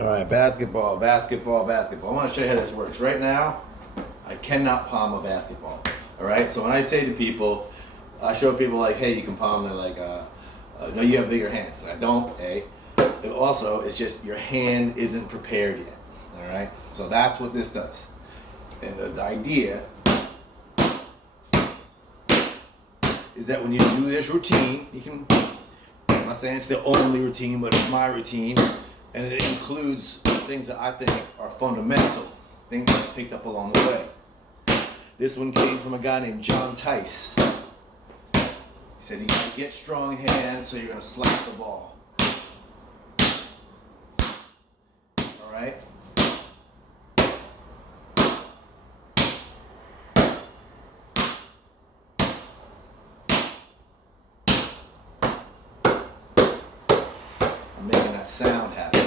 All right, basketball, basketball, basketball. I want to show you how this works. Right now, I cannot palm a basketball. All right, so when I say to people, I show people like, hey, you can palm. They're like, no, you have bigger hands. I don't, A. Also, it's just your hand isn't prepared yet. All right, so that's what this does. And the idea is that when you do this routine, you can, I'm not saying it's the only routine, but it's my routine. And it includes things that I think are fundamental, things that I picked up along the way. This one came from a guy named John Tice. He said you gotta get strong hands so you're gonna slap the ball. All right? I'm making that sound happen.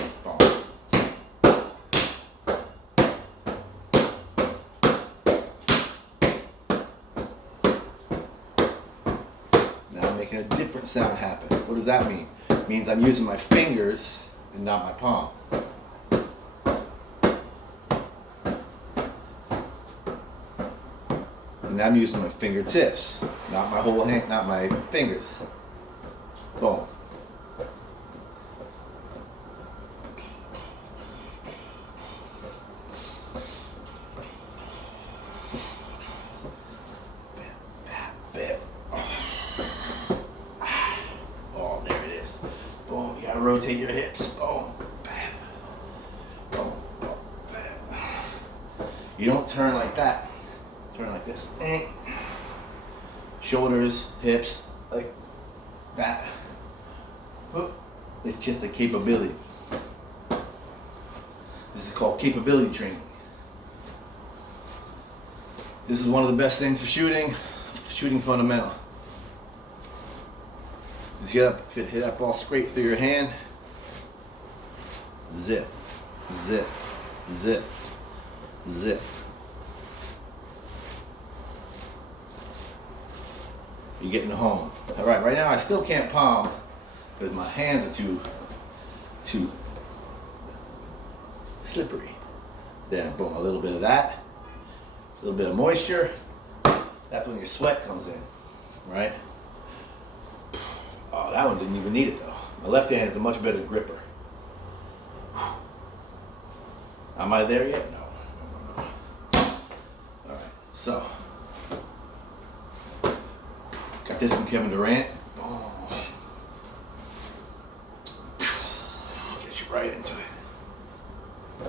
Now I'm making a different sound happen. What does that mean? It means I'm using my fingers and not my palm. And I'm using my fingertips, not my whole hand, not my fingers. Boom. Oh, there it is. Boom. You gotta rotate your hips. Boom. Bam. Boom. Boom. Bam. You don't turn like that. Turn like this. Shoulders, hips, like that. It's just a capability. This is called capability training. This is one of the best things for shooting fundamental. Just hit that ball straight through your hand. Zip, zip, zip, zip. You're getting home. All right, right now I still can't palm because my hands are too slippery. Then boom, a little bit of that, a little bit of moisture. That's when your sweat comes in, right? Oh, that one didn't even need it though. My left hand is a much better gripper. Am I there yet? No. All right, so. Got this from Kevin Durant. Boom. Get you right into it.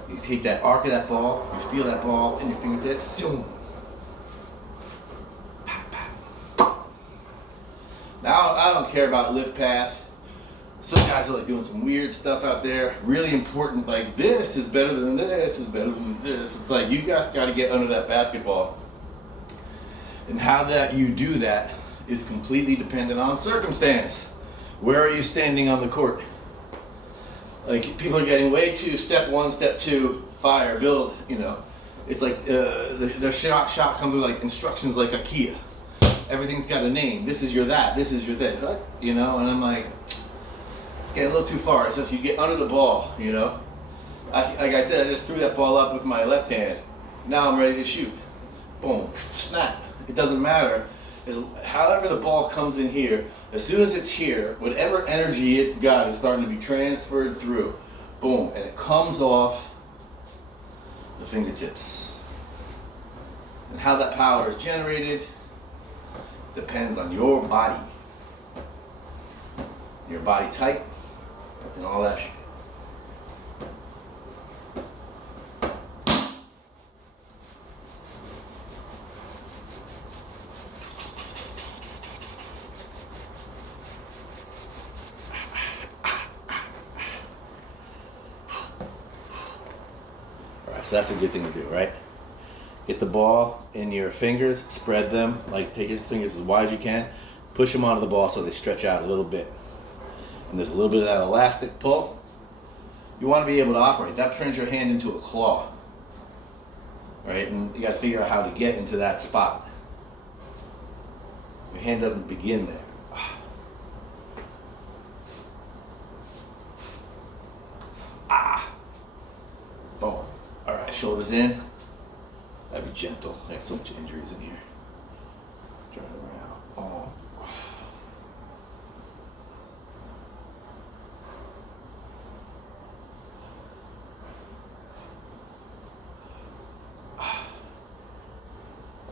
You take that arc of that ball, you feel that ball in your fingertips. Zoom. Now I don't care about lift path. Some guys are like doing some weird stuff out there. Really important, like this is better than this is better than this. It's like you guys got to get under that basketball. And how that you do that is completely dependent on circumstance. Where are you standing on the court? Like people are getting way too step one, step two, fire, build. You know, it's like their shot comes with like instructions like IKEA. Everything's got a name. This is your that. This is your that. You know, and I'm like, it's getting a little too far. It says you get under the ball. You know, like I said, I just threw that ball up with my left hand. Now I'm ready to shoot. Boom, snap. It doesn't matter. However the ball comes in here, as soon as it's here, whatever energy it's got is starting to be transferred through. Boom, and it comes off the fingertips. And how that power is generated depends on your body type, and all that shit. So that's a good thing to do, right? Get the ball in your fingers, spread them, like take your fingers as wide as you can, push them onto the ball so they stretch out a little bit. And there's a little bit of that elastic pull. You want to be able to operate. That turns your hand into a claw, right? And you got to figure out how to get into that spot. Your hand doesn't begin there. shoulders in. Gotta be gentle. There's so much injuries in here. Turn it around. Oh.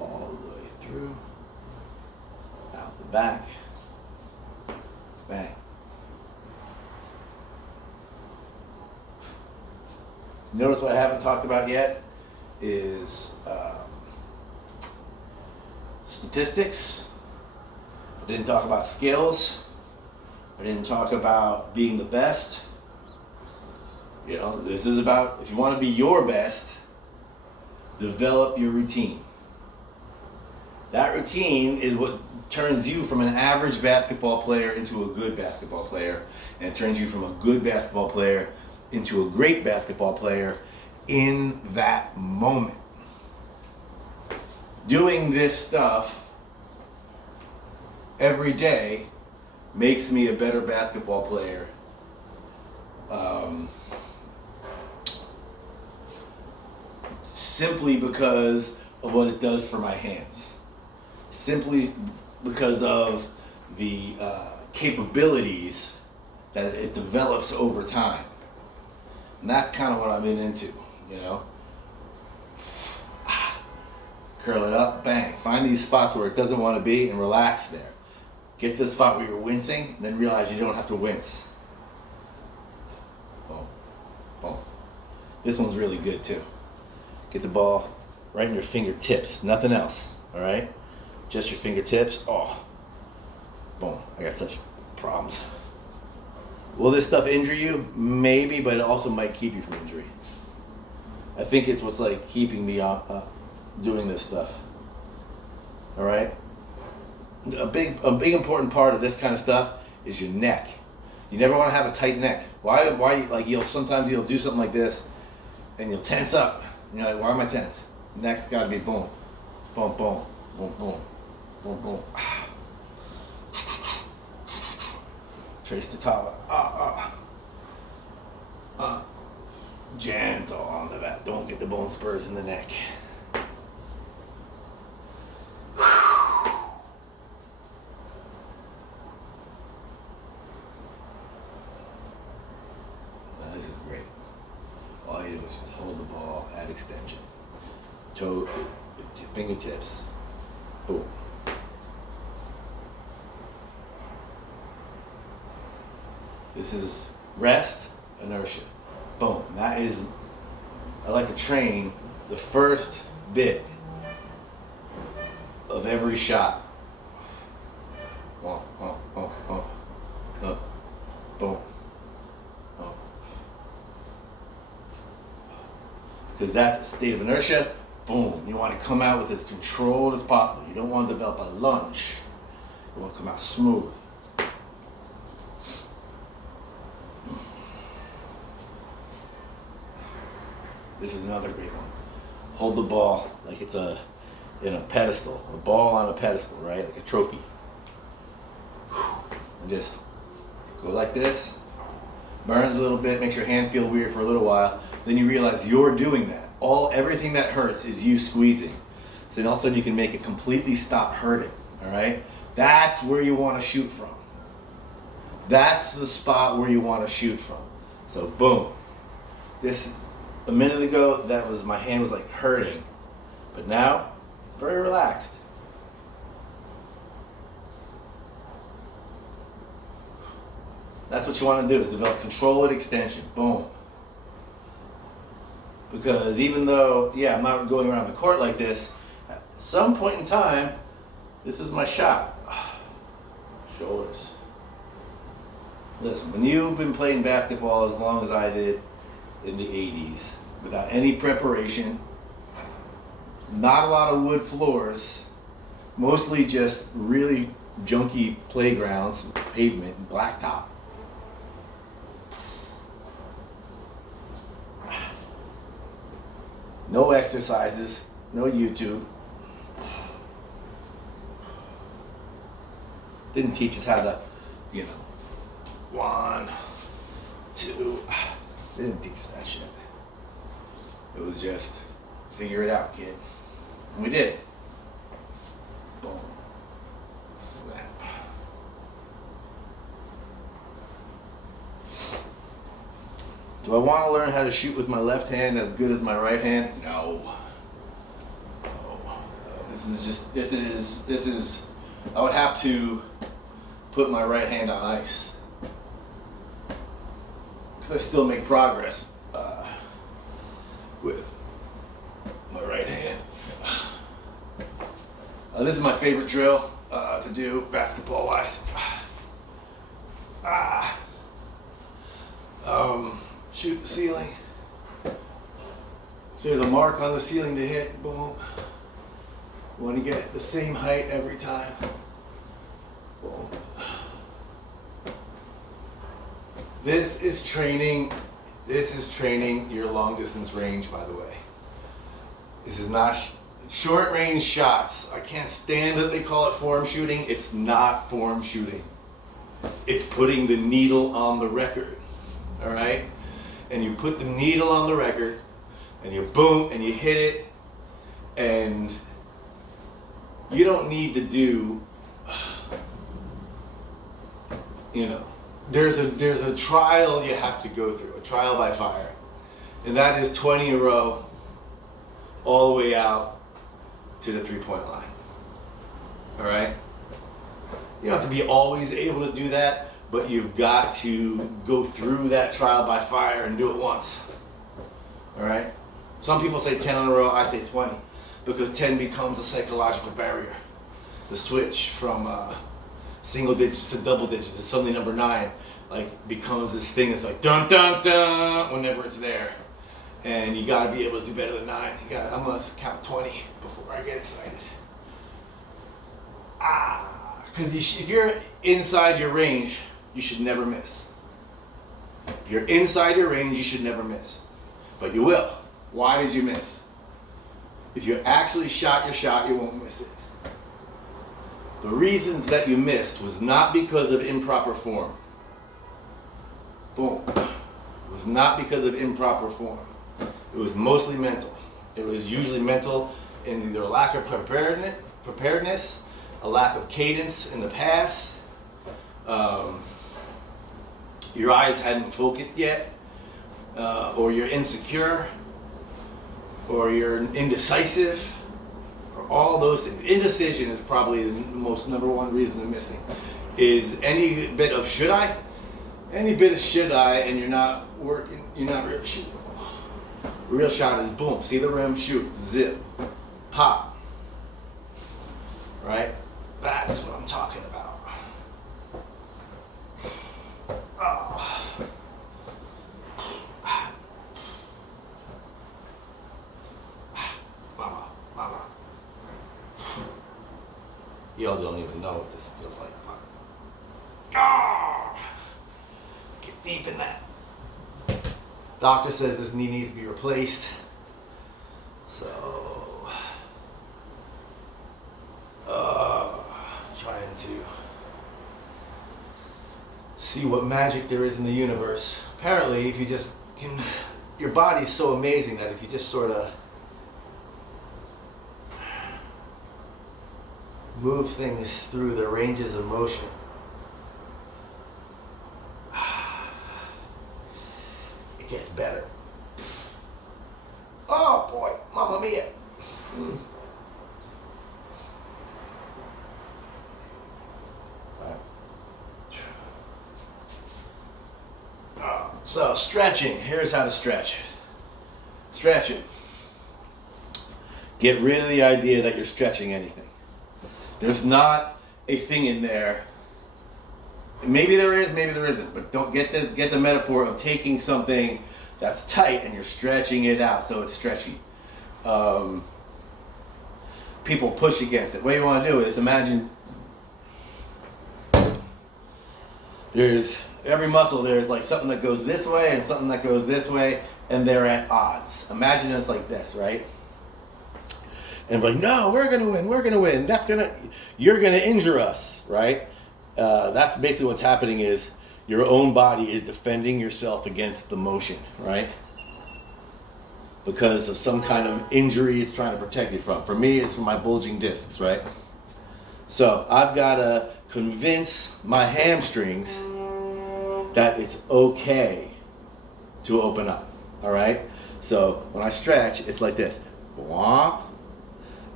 All the way through. Out the back. Bang. Notice what I haven't talked about yet is statistics. I didn't talk about skills. I didn't talk about being the best. You know, this is about, if you want to be your best, develop your routine. That routine is what turns you from an average basketball player into a good basketball player, and it turns you from a good basketball player into a great basketball player in that moment. Doing this stuff every day makes me a better basketball player. Simply because of what it does for my hands. Simply because of the capabilities that it develops over time. And that's kind of what I've been into, you know. Curl it up, bang. Find these spots where it doesn't want to be and relax there. Get the spot where you're wincing, and then realize you don't have to wince. Boom, boom. This one's really good too. Get the ball right in your fingertips, nothing else, all right? Just your fingertips. Oh, boom. I got such problems. Will this stuff injure you? Maybe, but it also might keep you from injury. I think it's what's like keeping me doing this stuff. All right? A big important part of this kind of stuff is your neck. You never want to have a tight neck. Why like sometimes you'll do something like this and you'll tense up. And you're like, why am I tense? Neck's got to be boom. Boom, boom, boom, boom, boom, boom. Trace the collar. Gentle on the back. Don't get the bone spurs in the neck. Now, this is great. All you do is just hold the ball at extension. Toe, fingertips. Boom. This is rest, inertia. Boom. That is, I like to train the first bit of every shot. Boom. Because that's a state of inertia. Boom. You want to come out with as controlled as possible. You don't want to develop a lunge. You want to come out smooth. This is another great one. Hold the ball like it's in a pedestal, a ball on a pedestal, right? Like a trophy. And just go like this. Burns a little bit, makes your hand feel weird for a little while. Then you realize you're doing that. Everything that hurts is you squeezing. So then all of a sudden you can make it completely stop hurting, all right? That's where you want to shoot from. That's the spot where you want to shoot from. So boom. A minute ago, my hand was like hurting, but now it's very relaxed. That's what you want to do, is develop control at extension. Boom. Because even though, I'm not going around the court like this, at some point in time, this is my shot. Shoulders. Listen, when you've been playing basketball as long as I did, in the 80s, without any preparation, not a lot of wood floors, mostly just really junky playgrounds, pavement, and blacktop. No exercises, no YouTube. Didn't teach us how to, 1, 2. They didn't teach us that shit. It was just figure it out, kid. And we did. Boom. Snap. Do I want to learn how to shoot with my left hand as good as my right hand? No. This is, I would have to put my right hand on ice. Because I still make progress with my right hand. This is my favorite drill to do basketball wise. Shoot the ceiling. If there's a mark on the ceiling to hit, boom. You want to get the same height every time. Boom. This is training your long distance range, by the way. This is not short range shots. I can't stand that they call it form shooting. It's not form shooting. It's putting the needle on the record. All right? And you put the needle on the record and you boom and you hit it, and you don't need to do, there's a trial you have to go through, a trial by fire. And that is 20 in a row, all the way out to the 3-point line. All right? You don't have to be always able to do that, but you've got to go through that trial by fire and do it once. All right? Some people say 10 in a row, I say 20, because 10 becomes a psychological barrier. The switch from single digits to double digits to suddenly number 9, becomes this thing that's like dun dun dun whenever it's there. And you gotta be able to do better than 9. I must count 20 before I get excited. Because if you're inside your range, you should never miss. If you're inside your range, you should never miss. But you will. Why did you miss? If you actually shot your shot, you won't miss it. The reasons that you missed was not because of improper form. Boom. It was not because of improper form. It was mostly mental. It was usually mental in either a lack of preparedness, a lack of cadence in the pass, your eyes hadn't focused yet, or you're insecure, or you're indecisive, or all those things. Indecision is probably the most number one reason they're missing. Is any bit of should I, and you're not working, you're not really shooting. Real shot is boom, see the rim, shoot, zip, pop. Right? That's what I'm talking about. Oh. Mama. Y'all don't even know what this feels like. Oh. Get deep in that. Doctor says this knee needs to be replaced. So, trying to see what magic there is in the universe. Apparently, if you just can, your body's so amazing that if you just sort of move things through the ranges of motion, it gets better. Oh boy, Mamma Mia. So stretching, here's how to stretch. Stretching. Get rid of the idea that you're stretching anything. There's not a thing in there. Maybe there is, maybe there isn't, but don't get the metaphor of taking something that's tight and you're stretching it out so it's stretchy. People push against it. What you want to do is imagine there's every muscle, there's like something that goes this way and something that goes this way, and they're at odds. Imagine it's like this, right? And like, no, we're gonna win. You're gonna injure us, right? That's basically what's happening is your own body is defending yourself against the motion, right? because of some kind of injury it's trying to protect you from. For me, it's from my bulging discs, right? So I've got to convince my hamstrings that it's okay to open up, all right? So when I stretch, it's like this.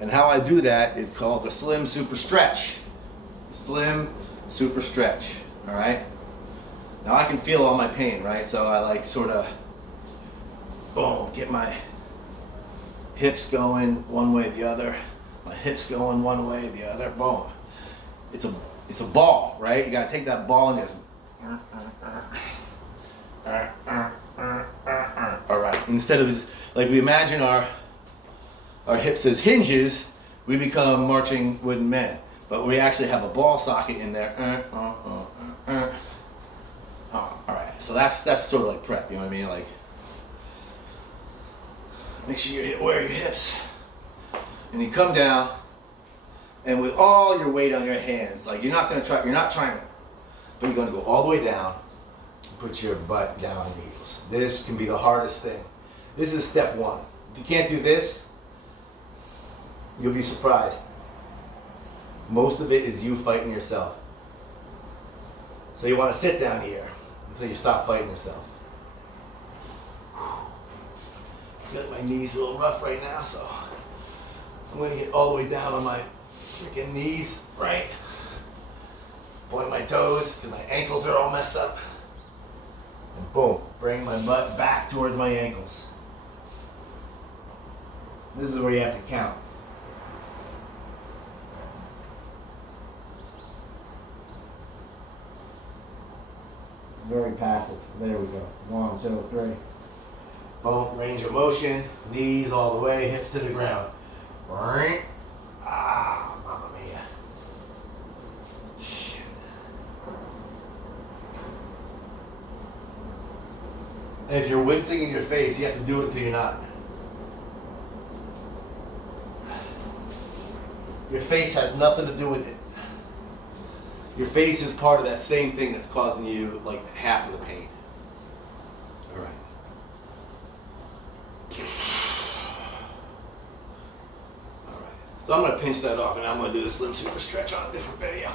And how I do that is called the Slim Super Stretch. Slim Super Stretch, all right? Now I can feel all my pain, right? So I like sort of, boom, get my hips going one way or the other. My hips going one way or the other, boom. It's a ball, right? You gotta take that ball and just, all right. Instead of just, like we imagine our hips as hinges, we become marching wooden men. But we actually have a ball socket in there. All right, so that's sort of like prep, you know what I mean? Like, make sure you wear your hips. And you come down, and with all your weight on your hands, like you're not trying to, but you're gonna go all the way down, and put your butt down on your heels. This can be the hardest thing. This is step one. If you can't do this, you'll be surprised. Most of it is you fighting yourself. So you want to sit down here until you stop fighting yourself. My knees are a little rough right now, so I'm going to get all the way down on my freaking knees, right? Point my toes because my ankles are all messed up. And boom, bring my butt back towards my ankles. This is where you have to count. Very passive. There we go. 1, 2, 3. Boom, range of motion, knees all the way, hips to the ground. Ah, mamma mia. Shit. And if you're wincing in your face, you have to do it until you're not. Your face has nothing to do with it. Your face is part of that same thing that's causing you like half of the pain. All right. All right. So I'm going to pinch that off and I'm going to do the Slim Super Stretch on a different video.